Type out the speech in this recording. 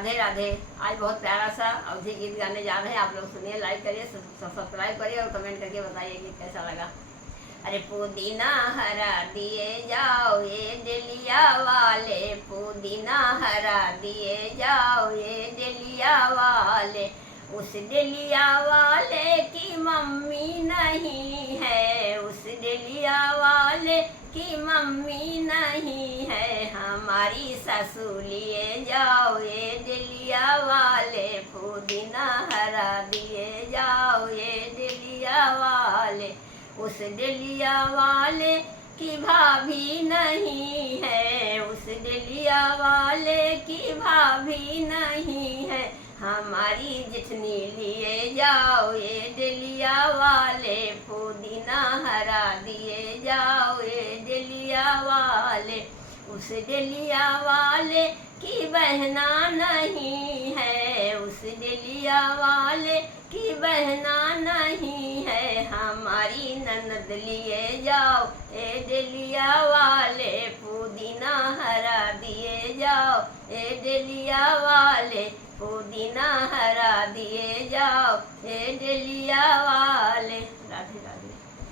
राधे राधे। आज बहुत प्यारा सा अवधि गीत गाने जा रहे हैं, आप लोग सुनिए, लाइक करिए, सब्सक्राइब करिए और कमेंट करके बताइए कि कैसा लगा। अरे पुदीना हरा दिए जाओ ये डेलिया वाले, पुदीना हरा दिए जाओ ये डेलिया वाले, उस डेलिया वाले की मम्मी नहीं है, उस डेलिया वाले की मम्मी नहीं है, हमारी सासू लिए जाओ ये डेलिया वाले, पुदीना हरा दिए जाओ ये डेलिया वाले, उस डेलिया वाले की भाभी नहीं है, उस डेलिया वाले की भाभी नहीं है, हमारी जितनी लिए जाओ ये डेलिया वाले, पुदीना हरा दिए जाओ ये डेलिया वाले, उस डेलिया वाले की बहना नहीं है, उस डेलिया वाले की बहना नहीं है, हमारी ननद लिए जाओ ए डेलिया वाले, पुदीना हरा दिए जाओ ए डेलिया वाले, पुदीना हरा दिए जाओ ए डेलिया वाले। राधे राधे।